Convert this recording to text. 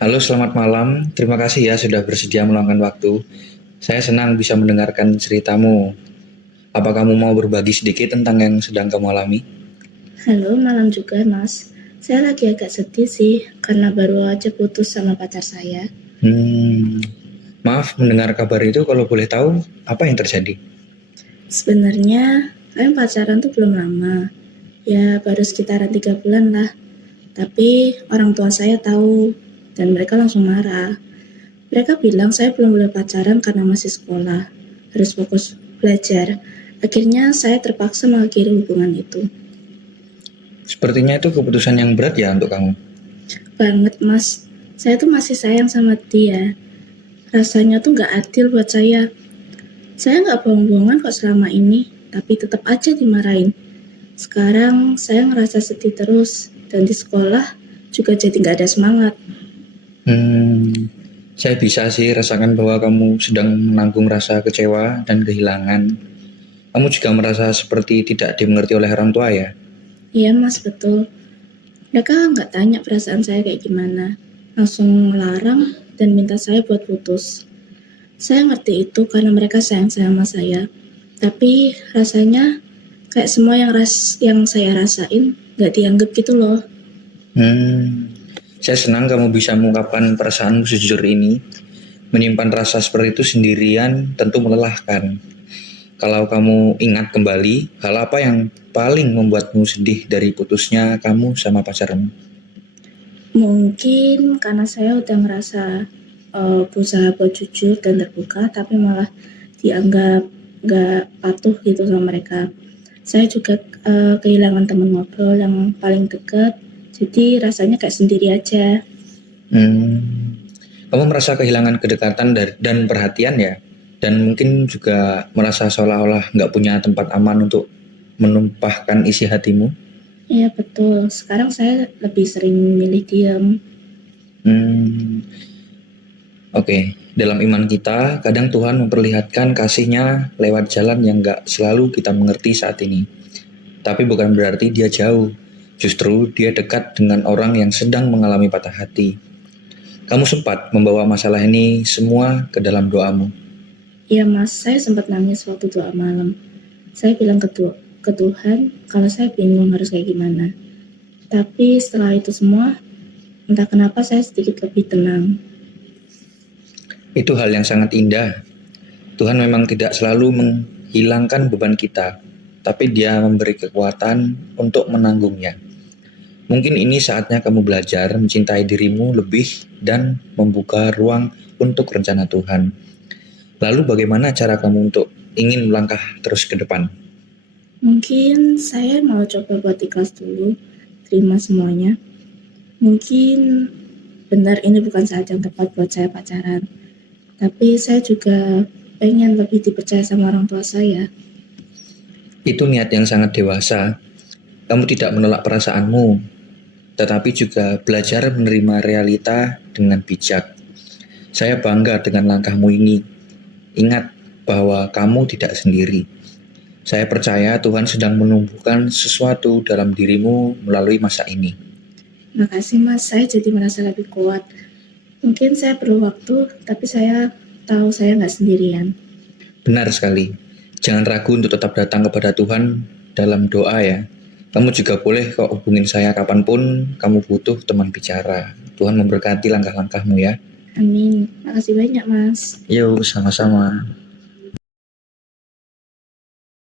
Halo, selamat malam. Terima kasih ya sudah bersedia meluangkan waktu. Saya senang bisa mendengarkan ceritamu. Apa kamu mau berbagi sedikit tentang yang sedang kamu alami? Halo, malam juga, Mas. Saya lagi agak sedih sih, karena baru aja putus sama pacar saya. Hmm, maaf mendengar kabar itu. Kalau boleh tahu, apa yang terjadi? Sebenarnya, kalian pacaran tuh belum lama. Ya, baru sekitaran 3 bulan lah. Tapi orang tua saya tahu, dan mereka langsung marah. Mereka bilang saya belum boleh pacaran karena masih sekolah. Harus fokus belajar. Akhirnya saya terpaksa mengakhiri hubungan itu. Sepertinya itu keputusan yang berat ya untuk kamu. Banget, Mas. Saya tuh masih sayang sama dia. Rasanya tuh gak adil buat saya. Saya nggak bohong-bohongan kok selama ini, tapi tetap aja dimarahin. Sekarang saya ngerasa sedih terus, dan di sekolah juga jadi nggak ada semangat. Hmm, saya bisa sih rasakan bahwa kamu sedang menanggung rasa kecewa dan kehilangan. Kamu juga merasa seperti tidak dimengerti oleh orang tua ya? Iya mas, betul. Mereka nggak tanya perasaan saya kayak gimana. Langsung melarang dan minta saya buat putus. Saya ngerti itu karena mereka sayang sama saya. Tapi rasanya kayak semua yang saya rasain nggak dianggap gitu loh. Saya senang kamu bisa mengungkapkan perasaanmu sejujur ini. Menyimpan rasa seperti itu sendirian tentu melelahkan. Kalau kamu ingat kembali, hal apa yang paling membuatmu sedih dari putusnya kamu sama pacarmu? Mungkin karena saya udah ngerasa berusaha buat jujur dan terbuka, tapi malah dianggap nggak patuh gitu sama mereka. Saya juga kehilangan teman ngobrol yang paling dekat, jadi rasanya kayak sendiri aja. Hmm, kamu merasa kehilangan kedekatan dan perhatian ya? Dan mungkin juga merasa seolah-olah nggak punya tempat aman untuk menumpahkan isi hatimu? Iya betul, sekarang saya lebih sering milih diam. Hmm, Oke, dalam iman kita, kadang Tuhan memperlihatkan kasih-Nya lewat jalan yang gak selalu kita mengerti saat ini. Tapi bukan berarti dia jauh, justru dia dekat dengan orang yang sedang mengalami patah hati. Kamu sempat membawa masalah ini semua ke dalam doamu. Iya mas, saya sempat nangis waktu doa malam. Saya bilang ke Tuhan kalau saya bingung harus kayak gimana. Tapi setelah itu semua, entah kenapa saya sedikit lebih tenang. Itu hal yang sangat indah. Tuhan memang tidak selalu menghilangkan beban kita, tapi Dia memberi kekuatan untuk menanggungnya. Mungkin ini saatnya kamu belajar mencintai dirimu lebih dan membuka ruang untuk rencana Tuhan. Lalu bagaimana cara kamu untuk ingin melangkah terus ke depan? Mungkin saya mau coba buat ikhlas dulu, terima semuanya. Mungkin benar ini bukan saat yang tepat buat saya pacaran. Tapi saya juga pengen lebih dipercaya sama orang tua saya. Itu niat yang sangat dewasa. Kamu tidak menolak perasaanmu, tetapi juga belajar menerima realita dengan bijak. Saya bangga dengan langkahmu ini. Ingat bahwa kamu tidak sendiri. Saya percaya Tuhan sedang menumbuhkan sesuatu dalam dirimu melalui masa ini. Makasih mas, saya jadi merasa lebih kuat. Mungkin saya perlu waktu, tapi saya tahu saya nggak sendirian. Benar sekali. Jangan ragu untuk tetap datang kepada Tuhan dalam doa ya. Kamu juga boleh kok hubungin saya kapanpun kamu butuh teman bicara. Tuhan memberkati langkah-langkahmu ya. Amin. Makasih banyak mas. Yuk, sama-sama.